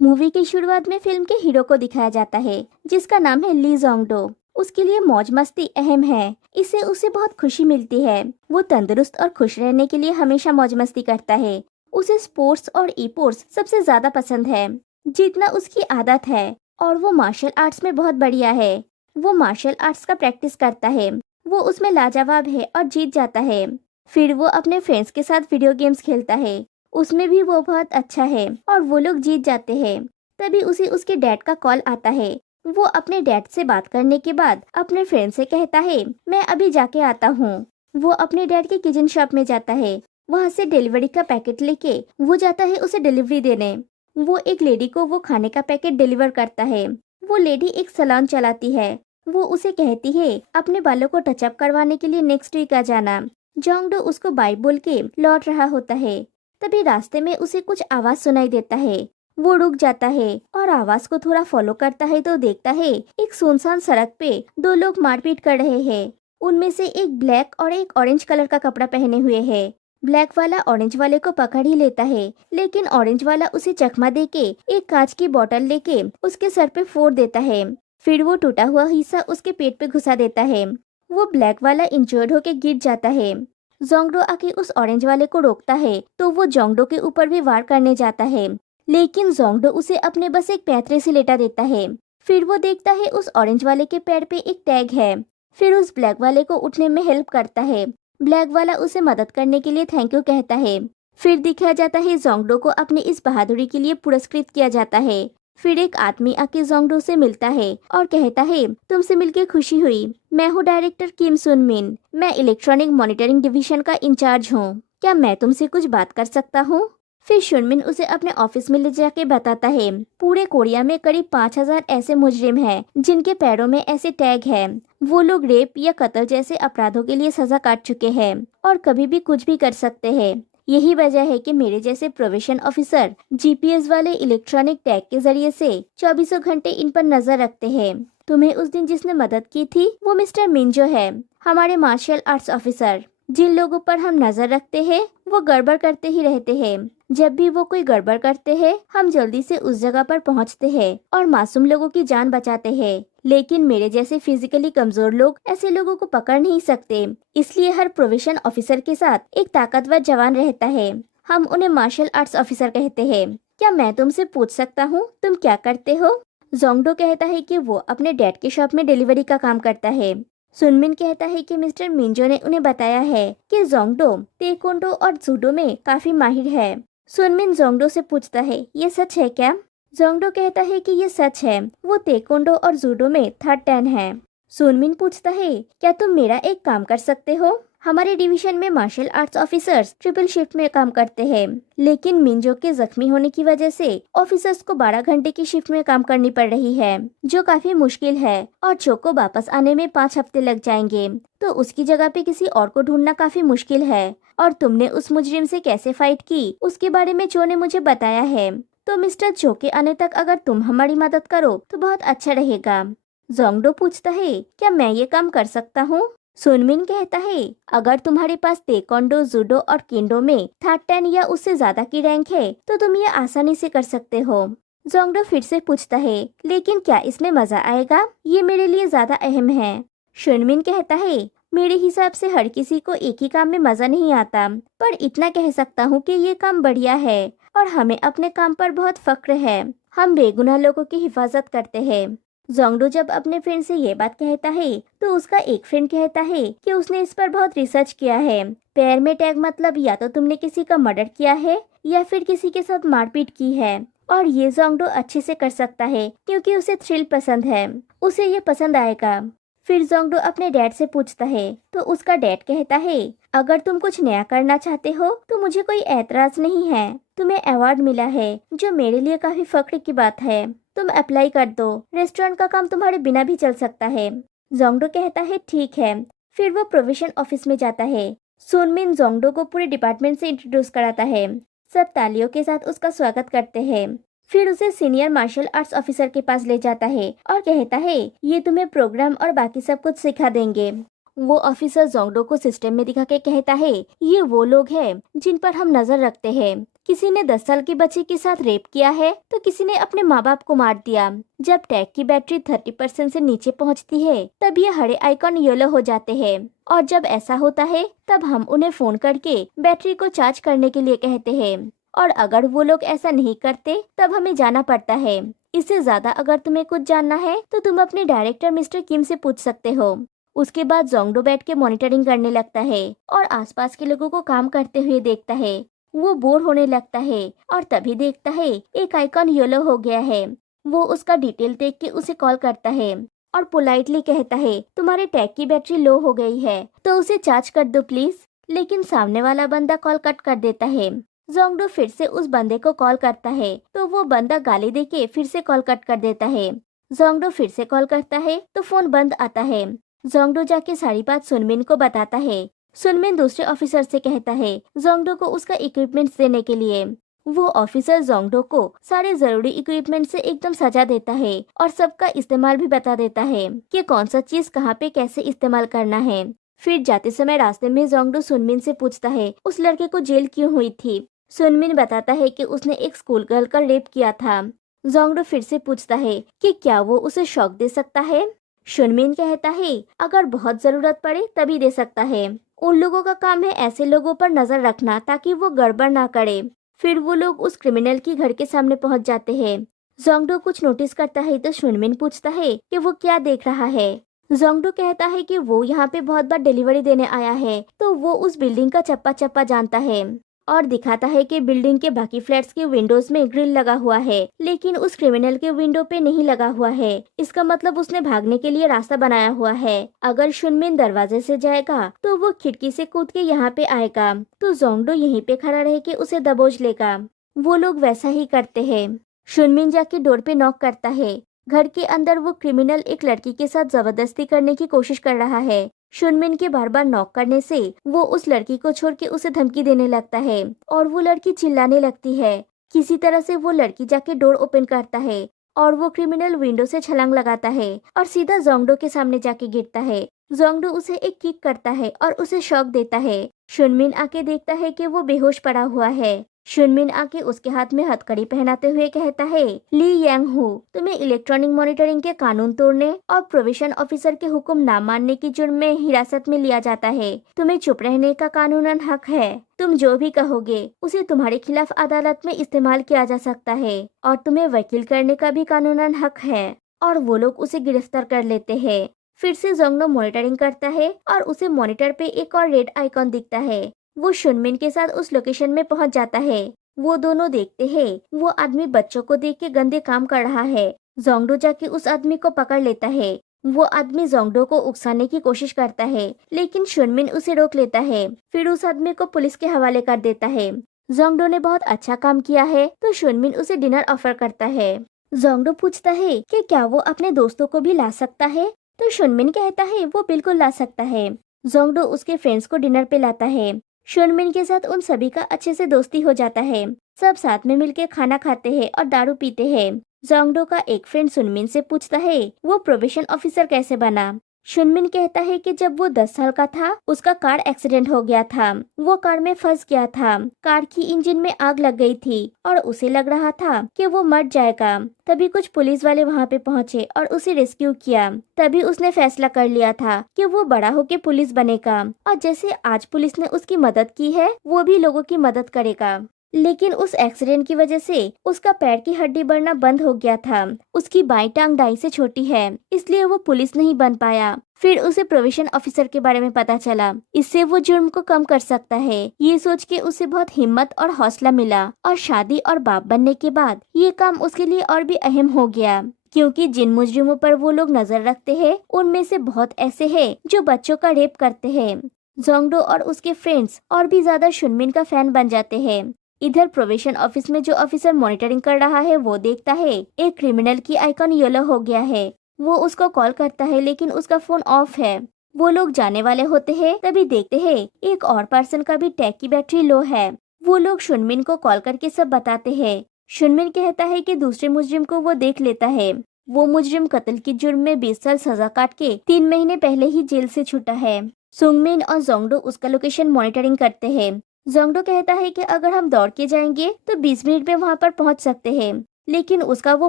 Movie की शुरुआत में फिल्म के हीरो को दिखाया जाता है जिसका नाम है ली जोंगडो। उसके लिए मौज मस्ती अहम है। इससे उसे बहुत खुशी मिलती है। वो तंदुरुस्त और खुश रहने के लिए हमेशा मौज मस्ती करता है। उसे स्पोर्ट्स और स्पोर्ट्स सबसे ज्यादा पसंद है जितना उसकी आदत है। और वो मार्शल आर्ट्स में बहुत बढ़िया है। वो मार्शल आर्ट्स का प्रैक्टिस करता है। वो उसमें लाजवाब है और जीत जाता है। फिर वो अपने फ्रेंड्स के साथ वीडियो गेम्स खेलता है। उसमें भी वो बहुत अच्छा है और वो लोग जीत जाते हैं। तभी उसे उसके डैड का कॉल आता है। वो अपने डैड से बात करने के बाद अपने फ्रेंड से कहता है, मैं अभी जाके आता हूँ। वो अपने डैड के किचन शॉप में जाता है। वहाँ से डिलीवरी का पैकेट लेके वो जाता है उसे डिलीवरी देने। वो एक लेडी को वो खाने का पैकेट डिलीवर करता है। वो लेडी एक सैलून चलाती है। वो उसे कहती है अपने बालों को टचअप करवाने के लिए नेक्स्ट वीक आ जाना। जोंगडो उसको बाय बोल के लौट रहा होता है। तभी रास्ते में उसे कुछ आवाज सुनाई देता है। वो रुक जाता है और आवाज को थोड़ा फॉलो करता है तो देखता है एक सुनसान सड़क पे दो लोग मारपीट कर रहे हैं। उनमें से एक ब्लैक और एक ऑरेंज कलर का कपड़ा पहने हुए है। ब्लैक वाला ऑरेंज वाले को पकड़ ही लेता है, लेकिन ऑरेंज वाला उसे चकमा देके एक कांच की बोतल लेके उसके सर पे फोड़ देता है। फिर वो टूटा हुआ हिस्सा उसके पेट पे घुसा देता है। वो ब्लैक वाला इंजर्ड होके गिर जाता है। जोंगडो आके उस ऑरेंज वाले को रोकता है तो वो जोंगडो के ऊपर भी वार करने जाता है, लेकिन जोंगडो उसे अपने बस एक पैंतरे से लेटा देता है। फिर वो देखता है उस ऑरेंज वाले के पैर पे एक टैग है। फिर उस ब्लैक वाले को उठने में हेल्प करता है। ब्लैक वाला उसे मदद करने के लिए थैंक यू कहता है। फिर दिखाया जाता है जोंगडो को अपनी इस बहादुरी के लिए पुरस्कृत किया जाता है। फिर एक आदमी आके जोंगडो से मिलता है और कहता है, तुमसे मिलकर खुशी हुई। मैं हूँ डायरेक्टर किम सुन मिन। मैं इलेक्ट्रॉनिक मॉनिटरिंग डिवीजन का इंचार्ज हूँ। क्या मैं तुमसे कुछ बात कर सकता हूँ? फिर शुनमिन उसे अपने ऑफिस में ले जाके बताता है, पूरे कोरिया में करीब 5000 ऐसे मुजरिम हैं जिनके पैरों में ऐसे टैग है। वो लोग रेप या कत्ल जैसे अपराधों के लिए सजा काट चुके हैं और कभी भी कुछ भी कर सकते हैं। यही वजह है कि मेरे जैसे प्रोबेशन ऑफिसर जीपीएस वाले इलेक्ट्रॉनिक टैग के जरिए से 24 घंटे इन पर नजर रखते हैं। तुम्हें उस दिन जिसने मदद की थी वो मिस्टर मिंजो है, हमारे मार्शल आर्ट्स ऑफिसर। जिन लोगों पर हम नजर रखते हैं वो गड़बड़ करते ही रहते हैं। जब भी वो कोई गड़बड़ करते हैं हम जल्दी से उस जगह पर पहुंचते हैं और मासूम लोगों की जान बचाते हैं। लेकिन मेरे जैसे फिजिकली कमजोर लोग ऐसे लोगों को पकड़ नहीं सकते, इसलिए हर प्रोबेशन ऑफिसर के साथ एक ताकतवर जवान रहता है। हम उन्हें मार्शल आर्ट्स ऑफिसर कहते हैं। क्या मैं तुमसे पूछ सकता हूँ तुम क्या करते हो? जोंगडो कहता है कि वो अपने डैड के शॉप में डिलीवरी का काम करता है। सुनमिन कहता है कि मिस्टर मिंजो ने उन्हें बताया है कि जोंगडो तेकोंडो और जूडो में काफी माहिर है। सुनमिन जोंगडो से पूछता है, ये सच है क्या? जोंगडो कहता है कि ये सच है। वो तेकोंडो और जूडो में थर्ड टैन है। सुनमिन पूछता है, क्या तुम मेरा एक काम कर सकते हो? हमारे डिवीजन में martial arts officers triple shift में काम करते हैं, लेकिन मिंजो के जख्मी होने की वजह से ऑफिसर्स को 12 घंटे की शिफ्ट में काम करनी पड़ रही है, जो काफी मुश्किल है और जो को वापस आने में 5 हफ्ते लग जाएंगे। तो उसकी जगह पे किसी और को ढूंढना काफी मुश्किल है। और तुमने उस मुजरिम से कैसे फाइट की उसके बारे में जो ने मुझे बताया है। तो मिस्टर जो के आने तक अगर तुम हमारी मदद करो तो बहुत अच्छा रहेगा। जोंगडो पूछता है, क्या मैं ये काम कर सकता हूँ? सुनमिन कहता है, अगर तुम्हारे पास तेकोंडो, जूडो और केंडो में थर्ड टैन या उससे ज्यादा की रैंक है तो तुम ये आसानी से कर सकते हो। जोंगडो फिर से पूछता है, लेकिन क्या इसमें मजा आएगा? ये मेरे लिए ज्यादा अहम है। सुनमिन कहता है, मेरे हिसाब से हर किसी को एक ही काम में मजा नहीं आता, पर इतना कह सकता हूँ कि ये काम बढ़िया है और हमें अपने काम पर बहुत फक्र है। हम बेगुनाह लोगों की हिफाजत करते हैं। जोंगडो जब अपने फ्रेंड से ये बात कहता है तो उसका एक फ्रेंड कहता है कि उसने इस पर बहुत रिसर्च किया है। पैर में टैग मतलब या तो तुमने किसी का मर्डर किया है या फिर किसी के साथ मारपीट की है। और ये जोंगडो अच्छे से कर सकता है क्योंकि उसे थ्रिल पसंद है। उसे ये पसंद आएगा। फिर जोंगडो अपने डैड से पूछता है तो उसका डैड कहता है, अगर तुम कुछ नया करना चाहते हो तो मुझे कोई ऐतराज नहीं है। तुम्हें अवार्ड मिला है जो मेरे लिए काफी फख्र की बात है। तुम अप्लाई कर दो। रेस्टोरेंट का काम तुम्हारे बिना भी चल सकता है। जोंगडो कहता है, ठीक है। फिर वो प्रोविजन ऑफिस में जाता है। सुनमिन जोंगडो को पूरे डिपार्टमेंट से इंट्रोड्यूस कराता है। सब तालियों के साथ उसका स्वागत करते हैं। फिर उसे सीनियर मार्शल आर्ट्स ऑफिसर के पास ले जाता है और कहता है, ये तुम्हें प्रोग्राम और बाकी सब कुछ सिखा देंगे। वो ऑफिसर जोंगडो को सिस्टम में दिखा के कहता है, ये वो लोग हैं जिन पर हम नजर रखते हैं। किसी ने 10 साल के बच्चे के साथ रेप किया है तो किसी ने अपने माँ बाप को मार दिया। जब टैग की बैटरी 30% से नीचे पहुंचती है तब ये हरे आइकॉन येलो हो जाते हैं और जब ऐसा होता है तब हम उन्हें फोन करके बैटरी को चार्ज करने के लिए कहते हैं और अगर वो लोग ऐसा नहीं करते तब हमें जाना पड़ता है। इससे ज्यादा अगर तुम्हें कुछ जानना है तो तुम अपने डायरेक्टर मिस्टर किम से पूछ सकते हो। उसके बाद जोंगडो बैठ के मॉनिटरिंग करने लगता है और आसपास के लोगों को काम करते हुए देखता है। वो बोर होने लगता है और तभी देखता है एक आइकॉन येलो हो गया है। वो उसका डिटेल देख के उसे कॉल करता है और पोलाइटली कहता है तुम्हारे टैग की बैटरी लो हो गई है तो उसे चार्ज कर दो प्लीज। लेकिन सामने वाला बंदा कॉल कट कर देता है। जोंगडो फिर से उस बंदे को कॉल करता है तो वो बंदा गाली देके फिर से कॉल कट कर देता है। जोंगडो फिर से कॉल करता है तो फोन बंद आता है। जोंगडो जाके सारी बात सुनमिन को बताता है। सुनमिन दूसरे ऑफिसर से कहता है जोंगडो को उसका इक्विपमेंट्स देने के लिए। वो ऑफिसर जोंगडो को सारे जरूरी इक्विपमेंट से एकदम सजा देता है और सबका इस्तेमाल भी बता देता है कि कौन सा चीज कहाँ पे कैसे इस्तेमाल करना है। फिर जाते समय रास्ते में जोंगडो सुनमिन से पूछता है उस लड़के को जेल क्यों हुई थी। सुनमिन बताता है कि उसने एक स्कूल गर्ल का रेप किया था। जोंगडो फिर से पूछता है कि क्या वो उसे शॉक दे सकता है। सुनमिन कहता है अगर बहुत जरूरत पड़े तभी दे सकता है। उन लोगों का काम है ऐसे लोगों पर नजर रखना ताकि वो गड़बड़ ना करे। फिर वो लोग उस क्रिमिनल की घर के सामने पहुंच जाते हैं। जोंगडो कुछ नोटिस करता है तो सुनमिन पूछता है कि वो क्या देख रहा है। जोंगडो कहता है कि वो यहाँ पे बहुत बार डिलीवरी देने आया है तो वो उस बिल्डिंग का चप्पा चप्पा जानता है और दिखाता है कि बिल्डिंग के बाकी फ्लैट्स के विंडोज में ग्रिल लगा हुआ है लेकिन उस क्रिमिनल के विंडो पे नहीं लगा हुआ है। इसका मतलब उसने भागने के लिए रास्ता बनाया हुआ है। अगर सुनमिन दरवाजे से जाएगा तो वो खिड़की से कूद के यहाँ पे आएगा तो जोंगडो यहीं पे खड़ा रह के उसे दबोच लेगा। वो लोग वैसा ही करते हैं। सुनमिन जाके डोर पे नॉक करता है। घर के अंदर वो क्रिमिनल एक लड़की के साथ जबरदस्ती करने की कोशिश कर रहा है। सुनमिन के बार बार नॉक करने से वो उस लड़की को छोड़ के उसे धमकी देने लगता है और वो लड़की चिल्लाने लगती है। किसी तरह से वो लड़की जाके डोर ओपन करता है और वो क्रिमिनल विंडो से छलांग लगाता है और सीधा जोंगडो के सामने जाके गिरता है। जोंगडो उसे एक किक करता है और उसे शॉक देता है। सुनमिन आके देखता है कि वो बेहोश पड़ा हुआ है। सुनमिन आके उसके हाथ में हथकड़ी पहनाते हुए कहता है ली यांग हु तुम्हें इलेक्ट्रॉनिक मॉनिटरिंग के कानून तोड़ने और प्रोविशन ऑफिसर के हुक्म ना मानने की जुर्म में हिरासत में लिया जाता है। तुम्हें चुप रहने का कानूनन हक है। तुम जो भी कहोगे उसे तुम्हारे खिलाफ अदालत में इस्तेमाल किया जा सकता है और तुम्हें वकील करने का भी कानूनन हक है। और वो लोग उसे गिरफ्तार कर लेते हैं। फिर से जोंगडो मॉनिटरिंग करता है और उसे मॉनिटर पे एक और रेड आइकॉन दिखता है। वो सुनमिन के साथ उस लोकेशन में पहुंच जाता है। वो दोनों देखते हैं वो आदमी बच्चों को देख के गंदे काम कर रहा है। जोंगडो जाके उस आदमी को पकड़ लेता है। वो आदमी जोंगडो को उकसाने की कोशिश करता है लेकिन सुनमिन उसे रोक लेता है। फिर उस आदमी को पुलिस के हवाले कर देता है। जोंगडो ने बहुत अच्छा काम किया है तो सुनमिन उसे डिनर ऑफर करता है। जोंगडो पूछता है कि क्या वो अपने दोस्तों को भी ला सकता है तो सुनमिन कहता है वो बिल्कुल ला सकता है। जोंगडो उसके फ्रेंड्स को डिनर पे लाता है। सुनमिन के साथ उन सभी का अच्छे से दोस्ती हो जाता है। सब साथ में मिलकर खाना खाते हैं और दारू पीते हैं। जोंगडो का एक फ्रेंड सुनमिन से पूछता है वो प्रोबेशन ऑफिसर कैसे बना। सुनमिन कहता है कि जब वो 10 साल का था उसका कार एक्सीडेंट हो गया था। वो कार में फंस गया था। कार की इंजन में आग लग गई थी और उसे लग रहा था कि वो मर जाएगा। तभी कुछ पुलिस वाले वहाँ पे पहुँचे और उसे रेस्क्यू किया। तभी उसने फैसला कर लिया था कि वो बड़ा होके पुलिस बनेगा और जैसे आज पुलिस ने उसकी मदद की है वो भी लोगों की मदद करेगा। लेकिन उस एक्सीडेंट की वजह से उसका पैर की हड्डी बढ़ना बंद हो गया था। उसकी बाईं टांग दाई से छोटी है इसलिए वो पुलिस नहीं बन पाया। फिर उसे प्रोविशन ऑफिसर के बारे में पता चला। इससे वो जुर्म को कम कर सकता है। ये सोच के उसे बहुत हिम्मत और हौसला मिला और शादी और बाप बनने के बाद ये काम उसके लिए और भी अहम हो गया क्योंकि जिन मुजरिमों पर वो लोग नजर रखते हैं उनमें से बहुत ऐसे हैं जो बच्चों का रेप करते हैं। जोंगडो और उसके फ्रेंड्स और भी ज्यादा सुनमिन का फैन बन जाते हैं। इधर प्रोबेशन ऑफिस में जो ऑफिसर मॉनिटरिंग कर रहा है वो देखता है एक क्रिमिनल की आइकॉन येलो हो गया है। वो उसको कॉल करता है लेकिन उसका फोन ऑफ है। वो लोग जाने वाले होते हैं तभी देखते हैं एक और पर्सन का भी टैग की बैटरी लो है। वो लोग सुनमिन को कॉल करके सब बताते हैं। सुनमिन कहता है कि दूसरे मुजरिम को वो देख लेता है। वो मुजरिम कत्ल की जुर्म में 20 साल सजा काट के 3 महीने पहले ही जेल से छूटा है। सुंगमिन और जोंगडो उसका लोकेशन मॉनिटरिंग करते हैं। जोंगडो कहता है कि अगर हम दौड़ के जाएंगे तो 20 मिनट में वहाँ पर पहुँच सकते हैं, लेकिन उसका वो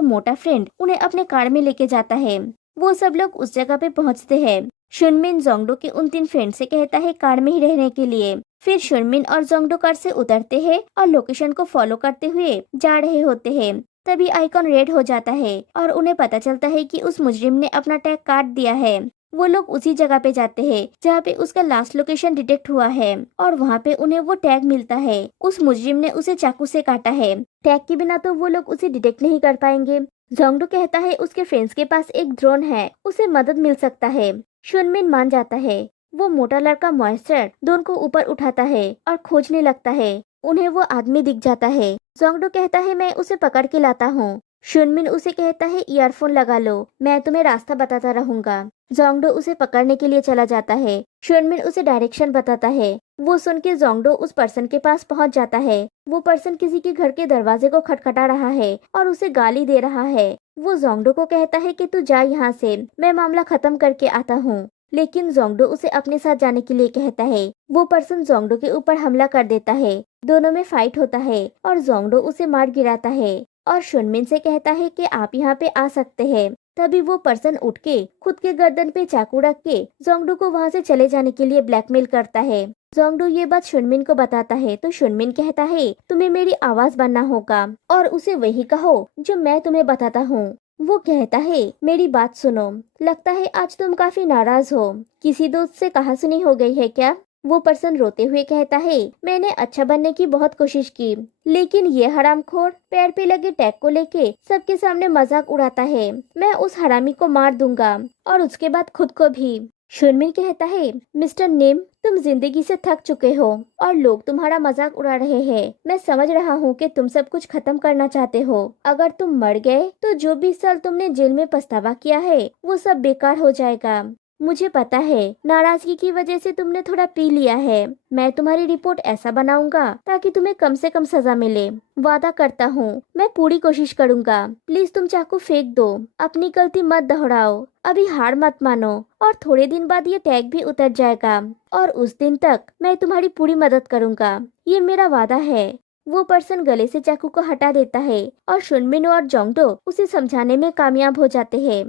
मोटा फ्रेंड उन्हें अपने कार में लेके जाता है। वो सब लोग उस जगह पे पहुँचते हैं। शुनमिन जोंगडो के उन 3 फ्रेंड से कहता है कार में ही रहने के लिए। फिर शुनमिन और जोंगडो कार से उतरते हैं और लोकेशन को फॉलो करते हुए जा रहे होते हैं। तभी आइकॉन रेड हो जाता है और उन्हें पता चलता है कि उस मुजरिम ने अपना टैग काट दिया है। वो लोग उसी जगह पे जाते हैं जहाँ पे उसका लास्ट लोकेशन डिटेक्ट हुआ है और वहाँ पे उन्हें वो टैग मिलता है। उस मुजरिम ने उसे चाकू से काटा है। टैग के बिना तो वो लोग उसे डिटेक्ट नहीं कर पाएंगे। जोंगडो कहता है उसके फ्रेंड्स के पास एक ड्रोन है, उसे मदद मिल सकता है। शुनमिन मान जाता है। वो मोटा लड़का मॉइस्चर ड्रोन को ऊपर उठाता है और खोजने लगता है। उन्हें वो आदमी दिख जाता है। जोंगडो कहता है मैं उसे पकड़ के लाता हूँ। शुनमिन उसे कहता है ईयरफोन लगा लो, मैं तुम्हें रास्ता बताता रहूंगा। जोंगडो उसे पकड़ने के लिए चला जाता है। शुनमिन उसे डायरेक्शन बताता है। वो सुन के जोंगडो उस पर्सन के पास पहुंच जाता है। वो पर्सन किसी के घर के दरवाजे को खटखटा रहा है और उसे गाली दे रहा है। वो जोंगडो को कहता है कि तू जा यहाँ से, मैं मामला खत्म करके आता हूँ। लेकिन जोंगडो उसे अपने साथ जाने के लिए कहता है। वो पर्सन जोंगडो के ऊपर हमला कर देता है। दोनों में फाइट होता है और जोंगडो उसे मार गिराता है और शुनमिन से कहता है कि आप यहाँ पे आ सकते हैं। तभी वो पर्सन उठ के खुद के गर्दन पे चाकू रख के जोंगडो को वहाँ से चले जाने के लिए ब्लैकमेल करता है। जोंगडो ये बात शुनमिन को बताता है तो शुनमिन कहता है तुम्हें मेरी आवाज बनना होगा और उसे वही कहो जो मैं तुम्हें बताता हूँ। वो कहता है मेरी बात सुनो, लगता है आज तुम काफी नाराज हो, किसी दोस्त से कहासुनी हो गई है क्या? वो पर्सन रोते हुए कहता है मैंने अच्छा बनने की बहुत कोशिश की, लेकिन ये हरामखोर पैर पे लगे टैग को लेके सबके सामने मजाक उड़ाता है। मैं उस हरामी को मार दूंगा और उसके बाद खुद को भी। शुनमिन कहता है मिस्टर निम, तुम जिंदगी से थक चुके हो और लोग तुम्हारा मजाक उड़ा रहे हैं। मैं समझ रहा हूँ कि तुम सब कुछ खत्म करना चाहते हो। अगर तुम मर गए तो जो 20 साल तुमने जेल में पछतावा किया है वो सब बेकार हो जाएगा। मुझे पता है नाराजगी की वजह से तुमने थोड़ा पी लिया है। मैं तुम्हारी रिपोर्ट ऐसा बनाऊंगा ताकि तुम्हें कम से कम सजा मिले। वादा करता हूँ मैं पूरी कोशिश करूंगा। प्लीज तुम चाकू फेंक दो, अपनी गलती मत दोहराओ, अभी हार मत मानो और थोड़े दिन बाद ये टैग भी उतर जाएगा और उस दिन तक मैं तुम्हारी पूरी मदद करूंगा। ये मेरा वादा है। वो पर्सन गले से चाकू को हटा देता है और शुनमिन और जोंगडो उसे समझाने में कामयाब हो जाते हैं।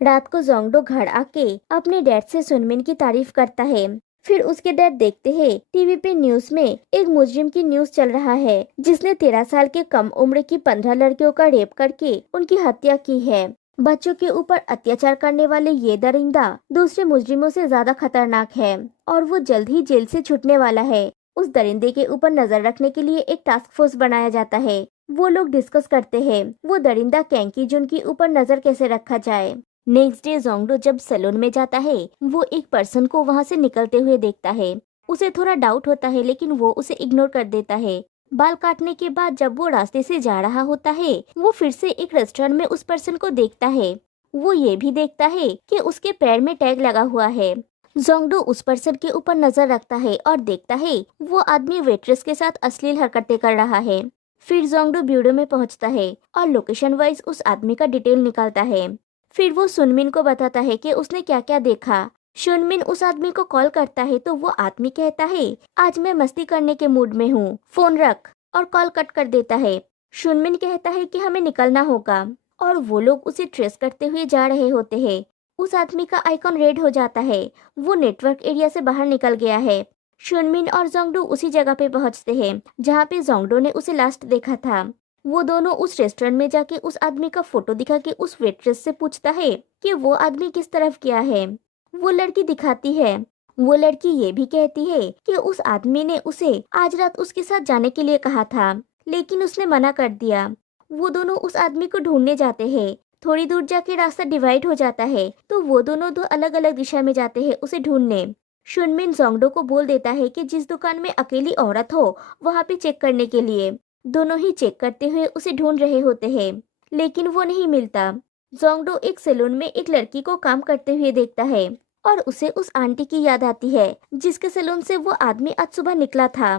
रात को जोंगडो घर आके अपने डैड से शुनमिन की तारीफ करता है। फिर उसके डैड देखते हैं टीवी पे न्यूज में एक मुजरिम की न्यूज चल रहा है जिसने 13 साल के कम उम्र की 15 लड़कियों का रेप करके उनकी हत्या की है। बच्चों के ऊपर अत्याचार करने वाले ये दरिंदा दूसरे मुजरिमों से ज्यादा खतरनाक है और वो जल्द ही जेल से छूटने वाला है। उस दरिंदे के ऊपर नजर रखने के लिए एक टास्क फोर्स बनाया जाता है। वो लोग डिस्कस करते हैं वो दरिंदा कैंकी जुन के ऊपर नजर कैसे रखा जाए। नेक्स्ट डे जोंगडो जब सैलून में जाता है वो एक पर्सन को वहाँ से निकलते हुए देखता है। उसे थोड़ा डाउट होता है लेकिन वो उसे इग्नोर कर देता है। बाल काटने के बाद जब वो रास्ते से जा रहा होता है वो फिर से एक रेस्टोरेंट में उस पर्सन को देखता है। वो ये भी देखता है कि उसके पैर में टैग लगा हुआ है। जोंगडो उस पर्सन के ऊपर नजर रखता है और देखता है वो आदमी वेट्रेस के साथ अश्लील हरकतें कर रहा है। फिर जोंगडो ब्यूरो में पहुँचता है और लोकेशन वाइज उस आदमी का डिटेल निकालता है। फिर वो शुनमिन को बताता है कि उसने क्या क्या देखा। शुनमिन उस आदमी को कॉल करता है तो वो आदमी कहता है आज मैं मस्ती करने के मूड में हूँ, फोन रख, और कॉल कट कर देता है। शुनमिन कहता है कि हमें निकलना होगा और वो लोग उसे ट्रेस करते हुए जा रहे होते हैं। उस आदमी का आइकॉन रेड हो जाता है। वो नेटवर्क एरिया से बाहर निकल गया है। शुनमिन और जोंगडो उसी जगह पे पहुंचते हैं जहाँ पे जोंगडो ने उसे लास्ट देखा था। वो दोनों उस रेस्टोरेंट में जाके उस आदमी का फोटो दिखा के उस वेट्रेस से पूछता है कि वो आदमी किस तरफ गया है। वो लड़की दिखाती है। वो लड़की ये भी कहती है कि उस आदमी ने उसे आज रात उसके साथ जाने के लिए कहा था लेकिन उसने मना कर दिया। वो दोनों उस आदमी को ढूंढने जाते हैं। थोड़ी दूर जाके रास्ता डिवाइड हो जाता है तो वो दोनों दो अलग अलग दिशा में जाते हैं उसे ढूंढने। शुनमिन जोंगडो को बोल देता है कि जिस दुकान में अकेली औरत हो वहाँ पे चेक करने के लिए। दोनों ही चेक करते हुए उसे ढूंढ रहे होते हैं लेकिन वो नहीं मिलता। जोंगडो एक सैलून में एक लड़की को काम करते हुए देखता है और उसे उस आंटी की याद आती है जिसके सैलून से वो आदमी आज सुबह निकला था।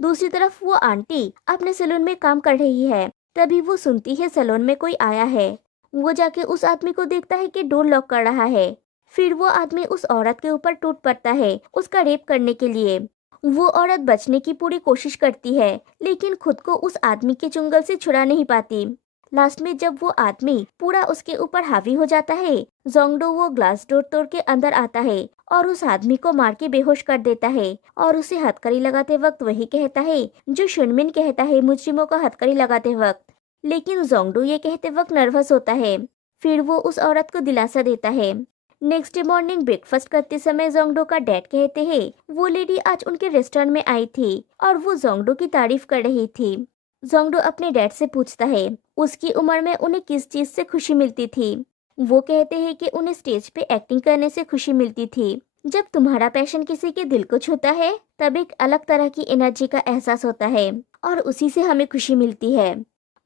दूसरी तरफ वो आंटी अपने सैलून में काम कर रही है। तभी वो सुनती है सैलून में कोई आया है। वो जाके उस आदमी को देखता है कि डोर लॉक कर रहा है। फिर वो आदमी उस औरत के ऊपर टूट पड़ता है उसका रेप करने के लिए। वो औरत बचने की पूरी कोशिश करती है, लेकिन खुद को उस आदमी के चुंगल से छुड़ा नहीं पाती। लास्ट में जब वो आदमी पूरा उसके ऊपर हावी हो जाता है, जोंगडो वो ग्लास डोर तोड़ के अंदर आता है और उस आदमी को मार के बेहोश कर देता है और उसे हथकड़ी लगाते वक्त वही कहता है जो शुनमिन कहता है मुजरिमों को हथकड़ी लगाते वक्त। लेकिन जोंगडो ये कहते वक्त नर्वस होता है। फिर वो उस औरत को दिलासा देता है। नेक्स्ट डे मॉर्निंग ब्रेकफास्ट करते समय जोंगडो का डैड कहते हैं वो लेडी आज उनके रेस्टोरेंट में आई थी और वो जोंगडो की तारीफ कर रही थी। जोंगडो अपने डैड से पूछता है उसकी उम्र में उन्हें किस चीज से खुशी मिलती थी। वो कहते हैं कि उन्हें स्टेज पे एक्टिंग करने से खुशी मिलती थी। जब तुम्हारा पैशन किसी के दिल को छूता है तब एक अलग तरह की एनर्जी का एहसास होता है और उसी से हमें खुशी मिलती है।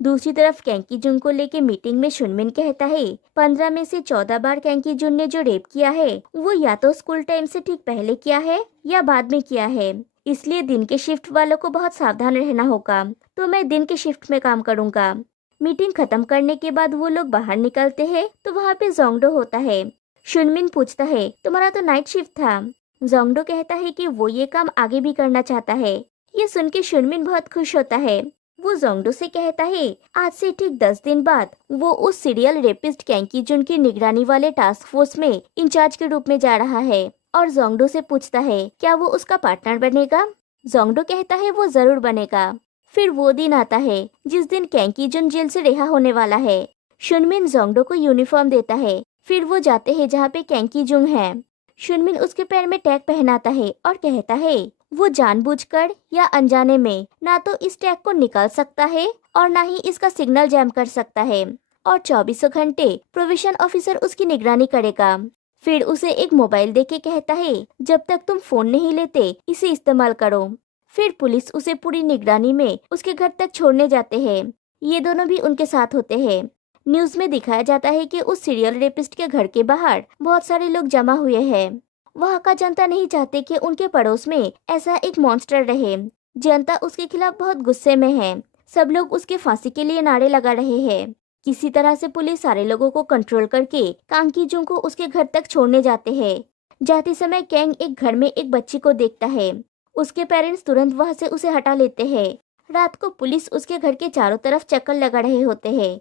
दूसरी तरफ कैंकी जुन को लेके मीटिंग में शुनमिन कहता है 15 में से 14 बार कैंकी जुन ने जो रेप किया है वो या तो स्कूल टाइम से ठीक पहले किया है या बाद में किया है, इसलिए दिन के शिफ्ट वालों को बहुत सावधान रहना होगा, तो मैं दिन के शिफ्ट में काम करूंगा। मीटिंग खत्म करने के बाद वो लोग बाहर निकलते हैं तो वहाँ पे जोंगडो होता है। शुनमिन पूछता है तुम्हारा तो नाइट शिफ्ट था। जोंगडो कहता है कि वो ये काम आगे भी करना चाहता है। ये सुन के शुनमिन बहुत खुश होता है। वो जोंगडो से कहता है आज से ठीक 10 दिन बाद वो उस सीरियल रेपिस्ट कैंकी जुन की निगरानी वाले टास्क फोर्स में इंचार्ज के रूप में जा रहा है और जोंगडो से पूछता है क्या वो उसका पार्टनर बनेगा। जोंगडो कहता है वो जरूर बनेगा। फिर वो दिन आता है जिस दिन कैंकी जुन जेल से रिहा होने वाला है। शुनमिन जोंगडो को यूनिफॉर्म देता है। फिर वो जाते हैं जहाँ पे कैंकी जुन है। शुनमिन उसके पैर में टैग पहनाता है और कहता है वो जानबूझकर या अनजाने में ना तो इस टैग को निकाल सकता है और ना ही इसका सिग्नल जैम कर सकता है और 24 घंटे प्रोविजन ऑफिसर उसकी निगरानी करेगा। फिर उसे एक मोबाइल देके कहता है जब तक तुम फोन नहीं लेते इसे इस्तेमाल करो। फिर पुलिस उसे पूरी निगरानी में उसके घर तक छोड़ने जाते हैं। ये दोनों भी उनके साथ होते हैं। न्यूज में दिखाया जाता है कि उस सीरियल रेपिस्ट के घर के बाहर बहुत सारे लोग जमा हुए हैं। वहाँ का जनता नहीं चाहते कि उनके पड़ोस में ऐसा एक मॉन्स्टर रहे। जनता उसके खिलाफ बहुत गुस्से में है। सब लोग उसके फांसी के लिए नारे लगा रहे हैं। किसी तरह से पुलिस सारे लोगों को कंट्रोल करके कांकी जुन को उसके घर तक छोड़ने जाते हैं। जाते समय कैंग एक घर में एक बच्ची को देखता है। उसके पेरेंट्स तुरंत वहाँ से उसे हटा लेते हैं। रात को पुलिस उसके घर के चारों तरफ चक्कर लगा रहे होते हैं।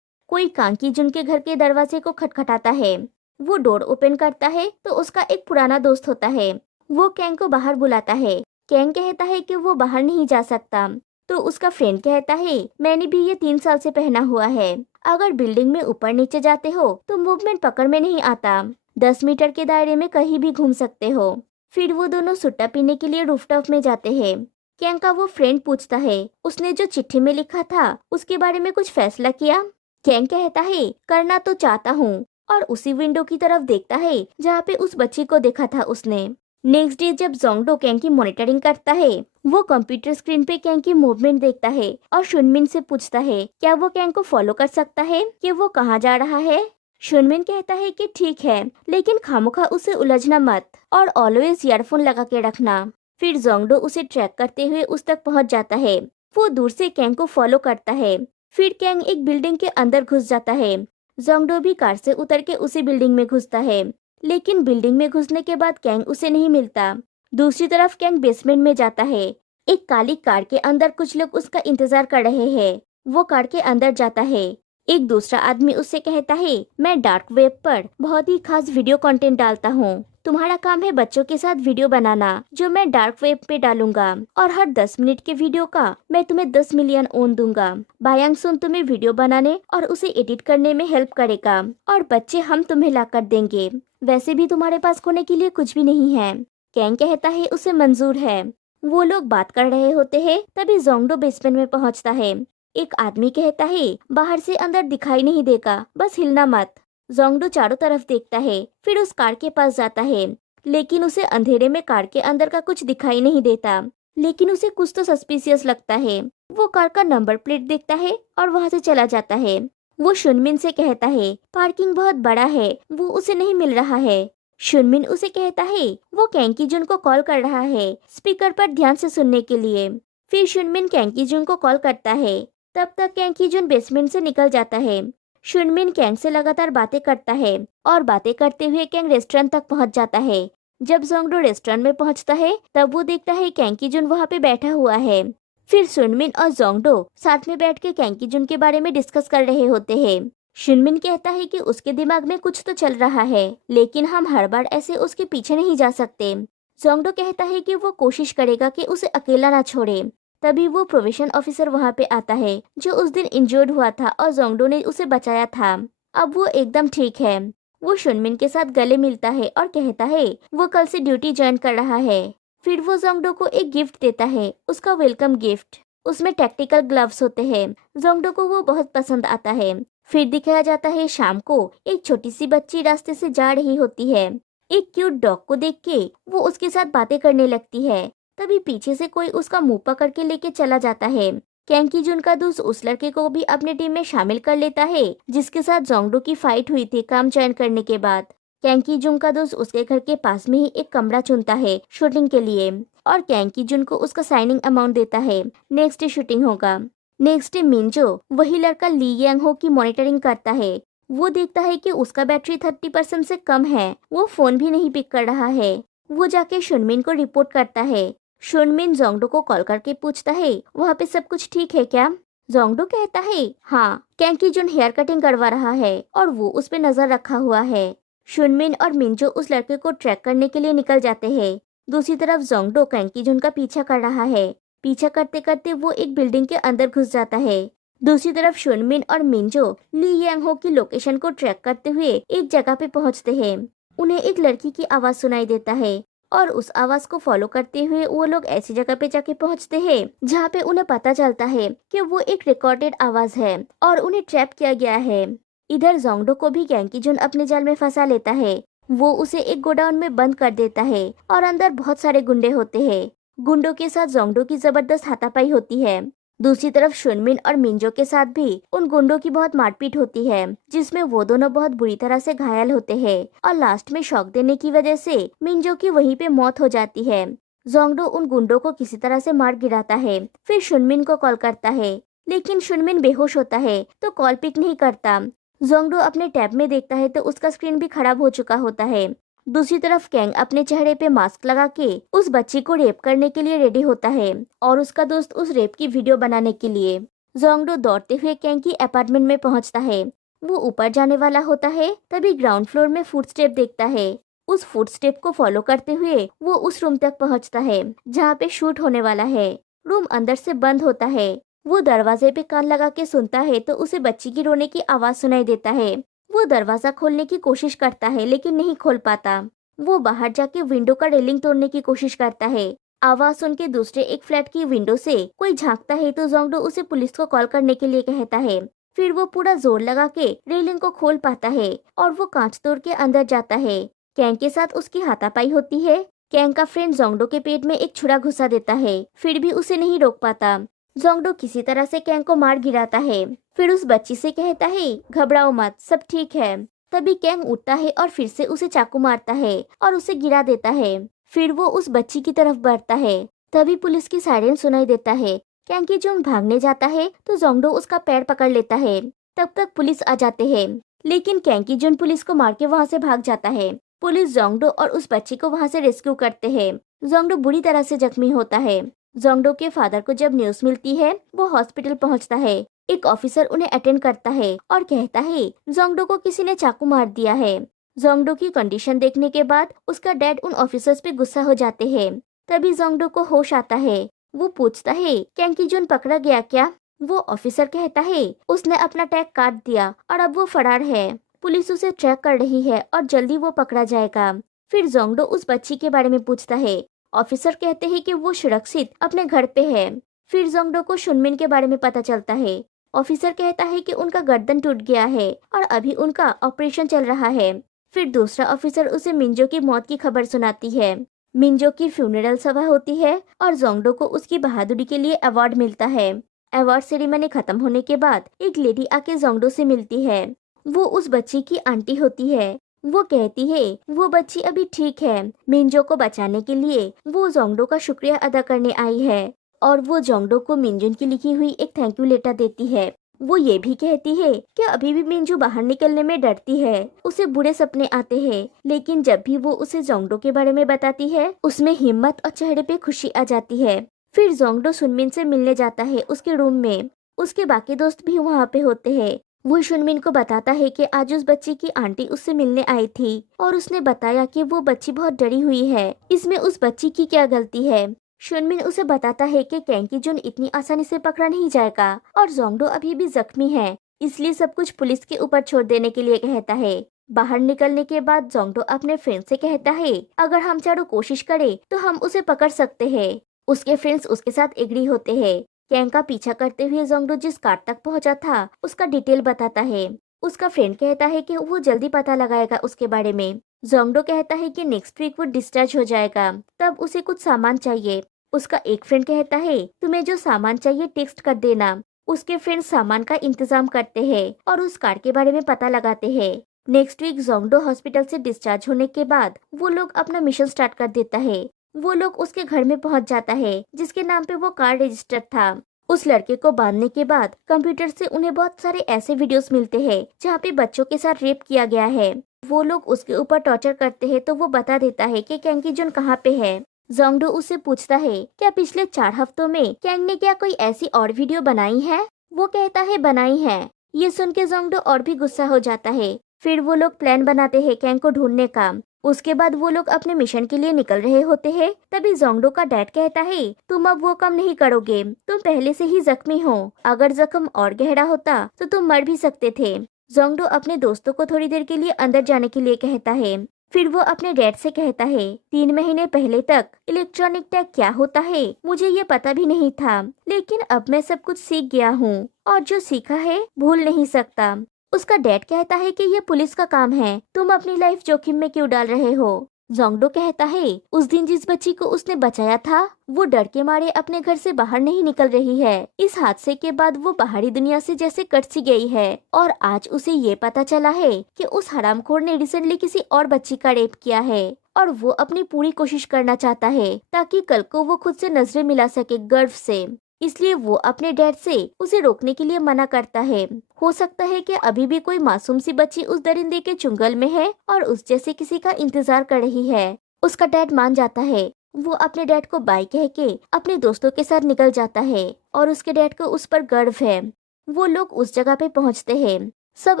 कोई कांकी जुन के घर के दरवाजे को खटखटाता है। वो डोर ओपन करता है तो उसका एक पुराना दोस्त होता है। वो कैंग को बाहर बुलाता है। कैंग कहता है कि वो बाहर नहीं जा सकता, तो उसका फ्रेंड कहता है मैंने भी ये 3 साल से पहना हुआ है। अगर बिल्डिंग में ऊपर नीचे जाते हो तो मूवमेंट पकड़ में नहीं आता। 10 मीटर के दायरे में कहीं भी घूम सकते हो। फिर वो दोनों सुट्टा पीने के लिए रूफटॉप में जाते हैं। कैंग का वो फ्रेंड पूछता है उसने जो चिट्ठी में लिखा था उसके बारे में कुछ फैसला किया। कैंग कहता है करना तो चाहता हूँ और उसी विंडो की तरफ देखता है जहाँ पे उस बच्ची को देखा था उसने। नेक्स्ट डे जब जोंगडो कैंग की मॉनिटरिंग करता है वो कंप्यूटर स्क्रीन पे कैंग की मूवमेंट देखता है और शुनमिन से पूछता है क्या वो कैंग को फॉलो कर सकता है कि वो कहाँ जा रहा है। शुनमिन कहता है कि ठीक है लेकिन खामोखा उसे उलझना मत और ऑलवेज ईयरफोन लगा के रखना। फिर जोंगडो उसे ट्रैक करते हुए उस तक पहुँच जाता है। वो दूर से कैंग को फॉलो करता है। फिर कैंग एक बिल्डिंग के अंदर घुस जाता है। जोंगडो भी कार से उतर के उसी बिल्डिंग में घुसता है, लेकिन बिल्डिंग में घुसने के बाद कैंग उसे नहीं मिलता। दूसरी तरफ कैंग बेसमेंट में जाता है। एक काली कार के अंदर कुछ लोग उसका इंतजार कर रहे हैं। वो कार के अंदर जाता है। एक दूसरा आदमी उससे कहता है मैं डार्क वेब पर बहुत ही खास वीडियो कंटेंट डालता हूँ। तुम्हारा काम है बच्चों के साथ वीडियो बनाना जो मैं डार्क वेब पे डालूंगा और हर 10 मिनट के वीडियो का मैं तुम्हें 10 मिलियन ओन दूंगा। बायांग सुन तुम्हें वीडियो बनाने और उसे एडिट करने में हेल्प करेगा और बच्चे हम तुम्हें ला कर देंगे। वैसे भी तुम्हारे पास खोने के लिए कुछ भी नहीं है। कैंग कहता है उसे मंजूर है। वो लोग बात कर रहे होते हैं तभी जोंगडो बेसमेंट में पहुँचता है। एक आदमी कहता है बाहर से अंदर दिखाई नहीं देगा, बस हिलना मत। जोंगडो चारों तरफ देखता है, फिर उस कार के पास जाता है, लेकिन उसे अंधेरे में कार के अंदर का कुछ दिखाई नहीं देता। लेकिन उसे कुछ तो सस्पिशियस लगता है। वो कार का नंबर प्लेट देखता है और वहाँ से चला जाता है। वो शुनमिन से कहता है पार्किंग बहुत बड़ा है, वो उसे नहीं मिल रहा है। शुनमिन उसे कहता है वो कैंकी जुन को कॉल कर रहा है स्पीकर पर ध्यान से सुनने के लिए। फिर शुनमिन कैंकी जुन को कॉल करता है। तब तक कैंकी जुन बेसमेंट से निकल जाता है। शुनमिन कैंग से लगातार बातें करता है और बातें करते हुए कैंग रेस्टोरेंट तक पहुंच जाता है। जब जोंगडो रेस्टोरेंट में पहुंचता है तब वो देखता है कैंकी जुन वहाँ पे बैठा हुआ है। फिर सुनमिन और जोंगडो साथ में बैठ के कैंकी जुन के बारे में डिस्कस कर रहे होते हैं। शुनमिन कहता है कि उसके दिमाग में कुछ तो चल रहा है, लेकिन हम हर बार ऐसे उसके पीछे नहीं जा सकते। जोंगडो कहता है कि वो कोशिश करेगा कि उसे अकेला ना छोड़े। तभी वो प्रोविशन ऑफिसर वहाँ पे आता है जो उस दिन इंजर्ड हुआ था और जोंगडो ने उसे बचाया था। अब वो एकदम ठीक है। वो शुनमिन के साथ गले मिलता है और कहता है वो कल से ड्यूटी ज्वाइन कर रहा है। फिर वो जोंगडो को एक गिफ्ट देता है, उसका वेलकम गिफ्ट। उसमें टैक्टिकल ग्लव्स होते हैं। जोंगडो को वो बहुत पसंद आता है। फिर दिखाया जाता है शाम को एक छोटी सी बच्ची रास्ते से जा रही होती है। एक क्यूट डॉग को देख के वो उसके साथ बातें करने लगती है। तभी पीछे से कोई उसका मुंह पकड़ के लेके चला जाता है। कैंकी जुन का दोस्त उस लड़के को भी अपने टीम में शामिल कर लेता है जिसके साथ जोंगडो की फाइट हुई थी काम ज्वाइन करने के बाद। कैंकी जुन का दोस्त उसके घर के पास में ही एक कमरा चुनता है शूटिंग के लिए और कैंकी जुन को उसका साइनिंग अमाउंट देता है। नेक्स्ट डे शूटिंग होगा। नेक्स्ट डे मिंजो वही लड़का ली यांग हो की मॉनिटरिंग करता है। वो देखता है कि उसका बैटरी 30% से कम है। वो फोन भी नहीं पिक कर रहा है। वो जाके शुनमिन को रिपोर्ट करता है। शुनमिन जोंगडो को कॉल करके पूछता है वहाँ पे सब कुछ ठीक है क्या। जोंगडो कहता है हाँ, कैंकी जुन हेयर कटिंग करवा रहा है और वो उस पे नजर रखा हुआ है। शुनमिन और मिंजो उस लड़के को ट्रैक करने के लिए निकल जाते हैं। दूसरी तरफ जोंगडो कैंकी जुन का पीछा कर रहा है। पीछा करते करते वो एक बिल्डिंग के अंदर घुस जाता है। दूसरी तरफ शुनमिन और मिंजो ली यांग हो की लोकेशन को ट्रैक करते हुए एक जगह पे पहुंचते हैं। उन्हें एक लड़की की आवाज सुनाई देता है और उस आवाज को फॉलो करते हुए वो लोग ऐसी जगह पे जाके पहुंचते हैं जहाँ पे उन्हें पता चलता है कि वो एक रिकॉर्डेड आवाज है और उन्हें ट्रैप किया गया है। इधर जोंगडो को भी कैंकी जुन अपने जाल में फंसा लेता है। वो उसे एक गोडाउन में बंद कर देता है और अंदर बहुत सारे गुंडे होते हैं। गुंडों के साथ जोंगडो की जबरदस्त हाथापाई होती है। दूसरी तरफ शुनमिन और मिंजो के साथ भी उन गुंडों की बहुत मारपीट होती है जिसमें वो दोनों बहुत बुरी तरह से घायल होते हैं और लास्ट में शॉक देने की वजह से मिंजो की वहीं पे मौत हो जाती है। जोंगडो उन गुंडों को किसी तरह से मार गिराता है। फिर शुनमिन को कॉल करता है लेकिन शुनमिन बेहोश होता है तो कॉल पिक नहीं करता। जोंगडो अपने टैब में देखता है तो उसका स्क्रीन भी खराब हो चुका होता है। दूसरी तरफ कैंग अपने चेहरे पे मास्क लगा के उस बच्ची को रेप करने के लिए रेडी होता है और उसका दोस्त उस रेप की वीडियो बनाने के लिए। जोंगडो दौड़ते हुए कैंग की अपार्टमेंट में पहुंचता है। वो ऊपर जाने वाला होता है तभी ग्राउंड फ्लोर में फुटस्टेप देखता है। उस फुटस्टेप को फॉलो करते हुए वो उस रूम तक पहुंचता है जहाँ पे शूट होने वाला है। रूम अंदर से बंद होता है। वो दरवाजे पे कान लगा के सुनता है तो उसे बच्ची की रोने की आवाज सुनाई देता है। वो दरवाजा खोलने की कोशिश करता है लेकिन नहीं खोल पाता। वो बाहर जाके विंडो का रेलिंग तोड़ने की कोशिश करता है। आवाज सुन के दूसरे एक फ्लैट की विंडो से कोई झांकता है तो जोंगडो उसे पुलिस को कॉल करने के लिए कहता है। फिर वो पूरा जोर लगा के रेलिंग को खोल पाता है और वो कांच तोड़ के अंदर जाता है। कैंग के साथ उसकी हाथापाई होती है। कैंग का फ्रेंड जोंगडो के पेट में एक छुरा घुसा देता है, फिर भी उसे नहीं रोक पाता। जोंगडो किसी तरह से कैंग को मार गिराता है। फिर उस बच्ची से कहता है घबराओ मत, सब ठीक है। तभी कैंग उठता है और फिर से उसे चाकू मारता है और उसे गिरा देता है। फिर वो उस बच्ची की तरफ बढ़ता है। तभी पुलिस की सायरन सुनाई देता है। कैंग की जोंग भागने जाता है तो जोंगडो उसका पैर पकड़ लेता है। तब तक पुलिस आ जाते हैं लेकिन कैंग की जोन पुलिस को मार के वहाँ से भाग जाता है। पुलिस जोंगडो और उस बच्ची को वहाँ से रेस्क्यू करते हैं। जोंगडो बुरी तरह से जख्मी होता है। जोंगडो के फादर को जब न्यूज मिलती है वो हॉस्पिटल पहुंचता है। एक ऑफिसर उन्हें अटेंड करता है और कहता है जोंगडो को किसी ने चाकू मार दिया है। जोंगडो की कंडीशन देखने के बाद उसका डैड उन ऑफिसर्स पे गुस्सा हो जाते हैं। तभी जोंगडो को होश आता है। वो पूछता है कैंग की जोन पकड़ा गया क्या। वो ऑफिसर कहता है उसने अपना टैग काट दिया और अब वो फरार है। पुलिस उसे ट्रैक कर रही है और जल्दी वो पकड़ा जाएगा। फिर जोंगडो उस बच्ची के बारे में पूछता है। ऑफिसर कहते हैं कि वो सुरक्षित अपने घर पे है। फिर जोंगडो को शुनमिन के बारे में पता चलता है। ऑफिसर कहता है कि उनका गर्दन टूट गया है और अभी उनका ऑपरेशन चल रहा है। फिर दूसरा ऑफिसर उसे मिंजो की मौत की खबर सुनाती है। मिंजो की फ्यूनरल सभा होती है और जोंगडो को उसकी बहादुरी के लिए अवार्ड मिलता है। अवार्ड सेरेमनी खत्म होने के बाद एक लेडी आके जोंगडो से मिलती है। वो उस बच्ची की आंटी होती है। वो कहती है वो बच्ची अभी ठीक है। मिंजो को बचाने के लिए वो जोंगडो का शुक्रिया अदा करने आई है और वो जोंगडो को मिंजुन की लिखी हुई एक थैंक यू लेटर देती है। वो ये भी कहती है कि अभी भी मिंजू बाहर निकलने में डरती है, उसे बुरे सपने आते हैं, लेकिन जब भी वो उसे जोंगडो के बारे में बताती है उसमें हिम्मत और चेहरे पे खुशी आ जाती है। फिर जोंगडो सुनमिन से मिलने जाता है उसके रूम में। उसके बाकी दोस्त भी वहाँ पे होते हैं। वो शुनमिन को बताता है कि आज उस बच्ची की आंटी उससे मिलने आई थी और उसने बताया कि वो बच्ची बहुत डरी हुई है, इसमें उस बच्ची की क्या गलती है। शुनमिन उसे बताता है कि कैंकी जुन इतनी आसानी से पकड़ा नहीं जाएगा और जोंगडो अभी भी जख्मी है, इसलिए सब कुछ पुलिस के ऊपर छोड़ देने के लिए कहता है। बाहर निकलने के बाद जोंगडो अपने फ्रेंड से कहता है अगर हम चारों कोशिश करें तो हम उसे पकड़ सकते हैं। उसके फ्रेंड्स उसके साथ एग्री होते हैं। कैंग का पीछा करते हुए जोंगडो जिस कार तक पहुंचा था उसका डिटेल बताता है। उसका फ्रेंड कहता है कि वो जल्दी पता लगाएगा उसके बारे में। जोंगडो कहता है कि नेक्स्ट वीक वो डिस्चार्ज हो जाएगा, तब उसे कुछ सामान चाहिए। उसका एक फ्रेंड कहता है तुम्हें जो सामान चाहिए टेक्स्ट कर देना। उसके फ्रेंड सामान का इंतजाम करते हैं और उस कार के बारे में पता लगाते हैं। नेक्स्ट वीक जोंगडो हॉस्पिटल से डिस्चार्ज होने के बाद वो लोग अपना मिशन स्टार्ट कर देता है। वो लोग उसके घर में पहुंच जाता है जिसके नाम पे वो कार रजिस्टर्ड था। उस लड़के को बांधने के बाद कंप्यूटर से उन्हें बहुत सारे ऐसे वीडियोस मिलते हैं जहाँ पे बच्चों के साथ रेप किया गया है। वो लोग उसके ऊपर टॉर्चर करते हैं तो वो बता देता है कि कैंकी जुन कहाँ पे है। जोंगडो उससे पूछता है क्या पिछले 4 हफ्तों में कैंग ने क्या कोई ऐसी और वीडियो बनाई है। वो कहता है बनाई है। ये सुन के जोंगडो और भी गुस्सा हो जाता है। फिर वो लोग प्लान बनाते हैं कैंग को ढूंढने का। उसके बाद वो लोग अपने मिशन के लिए निकल रहे होते हैं। तभी जोंगडो का डैड कहता है तुम अब वो काम नहीं करोगे, तुम पहले से ही जख्मी हो, अगर जख्म और गहरा होता तो तुम मर भी सकते थे। जोंगडो अपने दोस्तों को थोड़ी देर के लिए अंदर जाने के लिए कहता है। फिर वो अपने डैड से कहता है 3 महीने पहले तक इलेक्ट्रॉनिक टैग क्या होता है मुझे ये पता भी नहीं था, लेकिन अब मैं सब कुछ सीख गया हूँ और जो सीखा है भूल नहीं सकता। उसका डैड कहता है कि ये पुलिस का काम है, तुम अपनी लाइफ जोखिम में क्यों डाल रहे हो। जोंगडो कहता है उस दिन जिस बच्ची को उसने बचाया था वो डर के मारे अपने घर से बाहर नहीं निकल रही है। इस हादसे के बाद वो बाहरी दुनिया से जैसे कट सी गई है और आज उसे ये पता चला है कि उस हरामखोर ने रिसेंटली किसी और बच्ची का रेप किया है और वो अपनी पूरी कोशिश करना चाहता है ताकि कल को वो खुद से नजरें मिला सके गर्व से। इसलिए वो अपने डैड से उसे रोकने के लिए मना करता है। हो सकता है कि अभी भी कोई मासूम सी बच्ची उस दरिंदे के चुंगल में है और उस जैसे किसी का इंतजार कर रही है। उसका डैड मान जाता है। वो अपने डैड को बाय कह के अपने दोस्तों के साथ निकल जाता है और उसके डैड को उस पर गर्व है। वो लोग उस जगह पे पहुंचते हैं। सब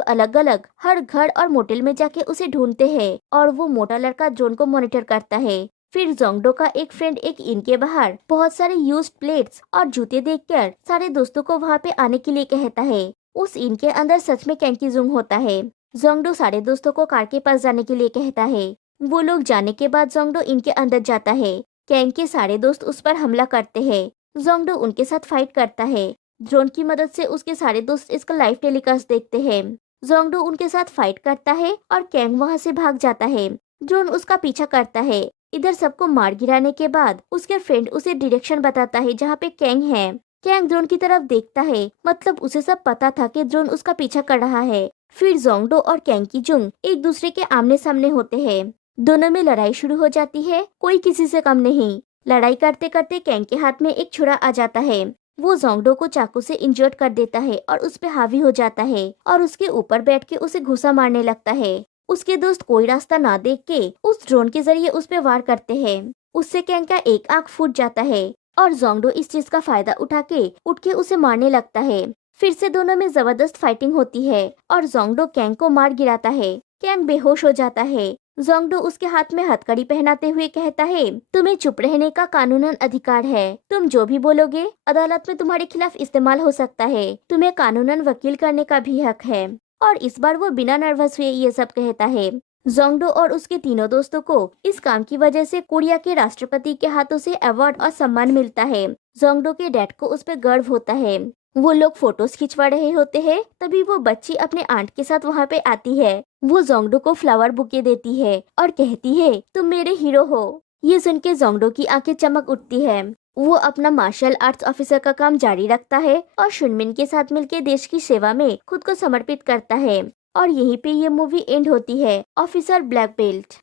अलग अलग हर घर और मोटेल में जाके उसे ढूंढते हैं और वो मोटा लड़का ड्रोन को मॉनिटर करता है। फिर जोंगडो का एक फ्रेंड एक इन के बाहर बहुत सारे यूज्ड प्लेट्स और जूते देखकर सारे दोस्तों को वहाँ पे आने के लिए कहता है। उस इन के अंदर सच में कैंकी जुंग होता है। जोंगडो सारे दोस्तों को कार के पास जाने के लिए कहता है। वो लोग जाने के बाद जोंगडो इनके अंदर जाता है। कैंग के सारे दोस्त उस पर हमला करते हैं। जोंगडो उनके साथ फाइट करता है। ड्रोन की मदद से उसके सारे दोस्त इसका लाइव टेलीकास्ट देखते हैं। जोंगडो उनके साथ फाइट करता है और कैंग वहाँ से भाग जाता है। ड्रोन उसका पीछा करता है। इधर सबको मार गिराने के बाद उसके फ्रेंड उसे डायरेक्शन बताता है जहाँ पे कैंग है। कैंग ड्रोन की तरफ देखता है, मतलब उसे सब पता था कि ड्रोन उसका पीछा कर रहा है। फिर जोंगडो और कैंकी जुंग एक दूसरे के आमने सामने होते हैं। दोनों में लड़ाई शुरू हो जाती है, कोई किसी से कम नहीं। लड़ाई करते करते कैंग के हाथ में एक छुरा आ जाता है। वो जोंगडो को चाकू से इंजर्ड कर देता है और उस पे हावी हो जाता है और उसके ऊपर बैठ के उसे घुसा मारने लगता है। उसके दोस्त कोई रास्ता ना देख के उस ड्रोन के जरिए उस पे वार करते हैं। उससे कैंग का एक आंख फूट जाता है और जोंगडो इस चीज का फायदा उठा के उठ के उसे मारने लगता है। फिर से दोनों में जबरदस्त फाइटिंग होती है और जोंगडो कैंग को मार गिराता है। कैंग बेहोश हो जाता है। जोंगडो उसके हाथ में हथकड़ी पहनाते हुए कहता है तुम्हें चुप रहने का कानूनन अधिकार है। तुम जो भी बोलोगे अदालत में तुम्हारे खिलाफ इस्तेमाल हो सकता है। तुम्हें कानूनन वकील करने का भी हक है। और इस बार वो बिना नर्वस हुए ये सब कहता है। जोंगडो और उसके तीनों दोस्तों को इस काम की वजह से कोरिया के राष्ट्रपति के हाथों से अवार्ड और सम्मान मिलता है। जोंगडो के डैड को उस पर गर्व होता है। वो लोग फोटोज खिंचवा रहे होते हैं, तभी वो बच्ची अपने आंट के साथ वहाँ पे आती है। वो जोंगडो को फ्लावर बुके देती है और कहती है तुम मेरे हीरो हो। ये सुन के जोंगडो की आंखें चमक उठती है। वो अपना मार्शल आर्ट्स ऑफिसर का काम जारी रखता है और शुनमिन के साथ मिलकर देश की सेवा में खुद को समर्पित करता है। और यहीं पे ये मूवी एंड होती है। Officer black belt.